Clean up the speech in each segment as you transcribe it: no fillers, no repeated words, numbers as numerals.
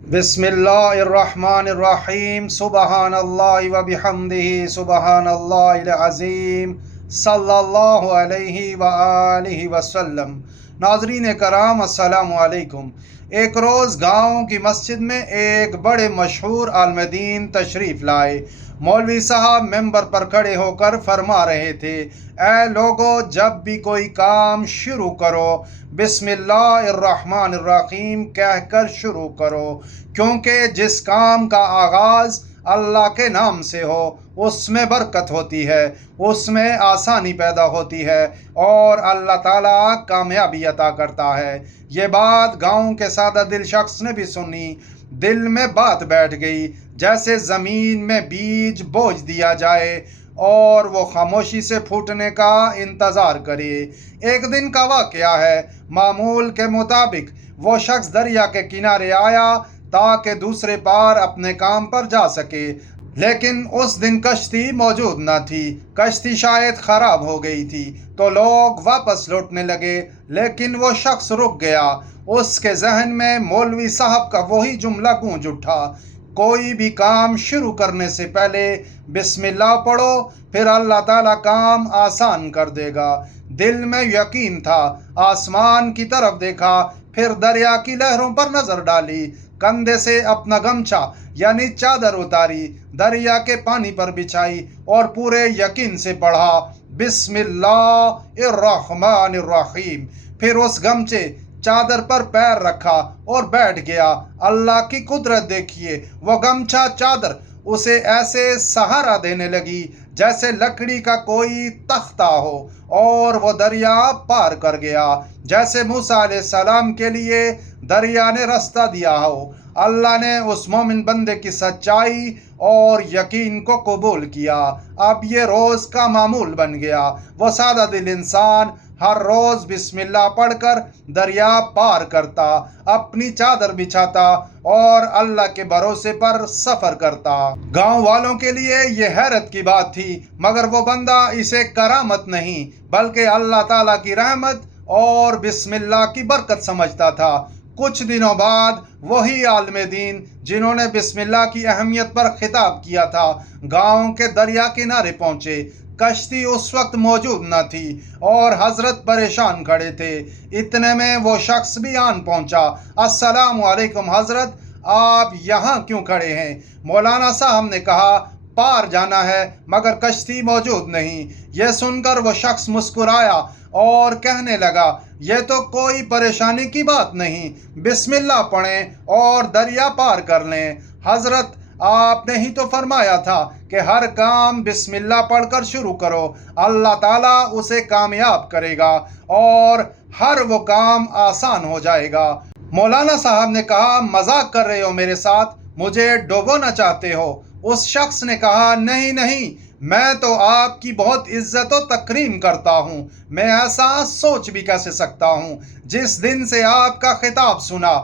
بسم اللہ الرحمن الرحیم سبحان اللہ و بحمدہ سبحان اللہ العظیم صلی اللہ علیہ وآلہ وسلم۔ ناظرین کرام السلام علیکم۔ ایک روز گاؤں کی مسجد میں ایک بڑے مشہور عالم دین تشریف لائے۔ مولوی صاحب ممبر پر کھڑے ہو کر فرما رہے تھے، اے لوگو، جب بھی کوئی کام شروع کرو بسم اللہ الرحمن الرحیم کہہ کر شروع کرو، کیونکہ جس کام کا آغاز اللہ کے نام سے ہو اس میں برکت ہوتی ہے، اس میں آسانی پیدا ہوتی ہے اور اللہ تعالیٰ کامیابی عطا کرتا ہے۔ یہ بات گاؤں کے سادہ دل شخص نے بھی سنی۔ دل میں بات بیٹھ گئی، جیسے زمین میں بیج بوجھ دیا جائے اور وہ خاموشی سے پھوٹنے کا انتظار کرے۔ ایک دن کا واقعہ ہے۔ معمول کے مطابق وہ شخص دریا کے کنارے آیا تاکہ دوسرے پار اپنے کام پر جا سکے، لیکن اس دن کشتی موجود نہ تھی۔ کشتی شاید خراب ہو گئی تھی تو لوگ واپس لوٹنے لگے، لیکن وہ شخص رک گیا۔ اس کے ذہن میں مولوی صاحب کا وہی جملہ گونج اٹھا، کوئی بھی کام شروع کرنے سے پہلے بسم اللہ پڑھو، پھر اللہ تعالیٰ کام آسان کر دے گا۔ دل میں یقین تھا۔ آسمان کی طرف دیکھا، پھر دریا کی لہروں پر نظر ڈالی، کندھے سے اپنا گمچھا یعنی چادر اتاری، دریا کے پانی پر بچھائی اور پورے یقین سے پڑھا بسم اللہ الرحمن الرحیم۔ پھر اس گمچے چادر پر پیر رکھا اور بیٹھ گیا۔ اللہ کی قدرت دیکھیے، وہ گمچھا چادر اسے ایسے سہارا دینے لگی جیسے لکڑی کا کوئی تختہ ہو، اور وہ دریا پار کر گیا جیسے موسیٰ علیہ السلام کے لیے دریا نے راستہ دیا ہو۔ اللہ نے اس مومن بندے کی سچائی اور یقین کو قبول کیا۔ اب یہ روز کا معمول بن گیا۔ وہ سادہ دل انسان ہر روز بسم اللہ پڑھ کر دریا پار کرتا، اپنی چادر بچھاتا اور اللہ کے بھروسے پر سفر کرتا۔ گاؤں والوں کے لیے یہ حیرت کی بات تھی، مگر وہ بندہ اسے کرامت نہیں بلکہ اللہ تعالیٰ کی رحمت اور بسم اللہ کی برکت سمجھتا تھا۔ کچھ دنوں بعد وہی عالم دین جنہوں نے بسم اللہ کی اہمیت پر خطاب کیا تھا گاؤں کے دریا کنارے پہنچے۔ کشتی اس وقت موجود نہ تھی اور حضرت پریشان کھڑے تھے۔ اتنے میں وہ شخص بھی آن پہنچا۔ السلام علیکم حضرت، آپ یہاں کیوں کھڑے ہیں؟ مولانا صاحب نے کہا، پار جانا ہے مگر کشتی موجود نہیں۔ یہ سن کر وہ شخص مسکرایا اور کہنے لگا، یہ تو کوئی پریشانی کی بات نہیں، بسم اللہ پڑھیں اور دریا پار کر لیں۔ حضرت، آپ نے ہی تو فرمایا تھا کہ ہر کام بسم اللہ پڑھ کر شروع کرو، اللہ تعالیٰ اسے کامیاب کرے گا اور ہر وہ کام آسان ہو جائے گا۔ مولانا صاحب نے کہا، مذاق کر رہے ہو میرے ساتھ، مجھے ڈوبونا چاہتے ہو؟ اس شخص نے کہا، نہیں نہیں، میں تو آپ کی بہت عزت و تکریم کرتا ہوں، میں ایسا سوچ بھی کیسے سکتا ہوں؟ جس دن سے آپ کا خطاب سنا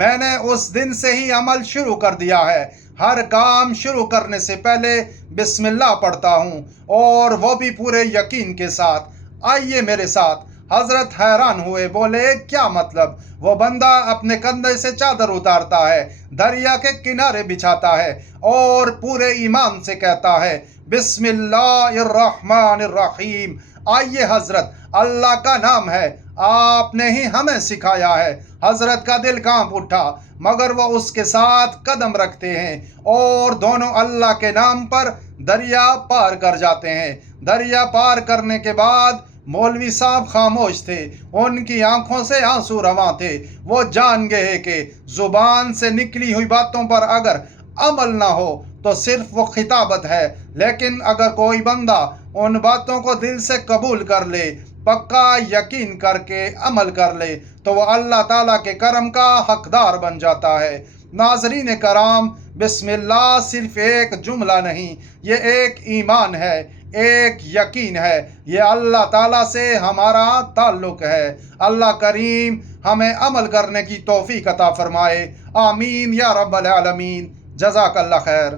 میں نے اس دن سے ہی عمل شروع کر دیا ہے۔ ہر کام شروع کرنے سے پہلے بسم اللہ پڑھتا ہوں، اور وہ بھی پورے یقین کے ساتھ۔ آئیے میرے ساتھ۔ حضرت حیران ہوئے، بولے، کیا مطلب؟ وہ بندہ اپنے کندھے سے چادر اتارتا ہے، دریا کے کنارے بچھاتا ہے اور پورے ایمان سے کہتا ہے بسم اللہ الرحمن الرحیم۔ آئیے حضرت، اللہ کا نام ہے، آپ نے ہی ہمیں سکھایا ہے۔ حضرت کا دل کانپ اٹھا، مگر وہ اس کے ساتھ قدم رکھتے ہیں اور دونوں اللہ کے نام پر دریا پار کر جاتے ہیں۔ دریا پار کرنے کے بعد مولوی صاحب خاموش تھے، ان کی آنکھوں سے آنسو رواں تھے۔ وہ جان گئے کہ زبان سے نکلی ہوئی باتوں پر اگر عمل نہ ہو تو صرف وہ خطابت ہے، لیکن اگر کوئی بندہ ان باتوں کو دل سے قبول کر لے، پکا یقین کر کے عمل کر لے، تو وہ اللہ تعالیٰ کے کرم کا حقدار بن جاتا ہے۔ ناظرین کرام، بسم اللہ صرف ایک جملہ نہیں، یہ ایک ایمان ہے، ایک یقین ہے، یہ اللہ تعالیٰ سے ہمارا تعلق ہے۔ اللہ کریم ہمیں عمل کرنے کی توفیق عطا فرمائے، آمین یا رب العالمین۔ جزاک اللہ خیر۔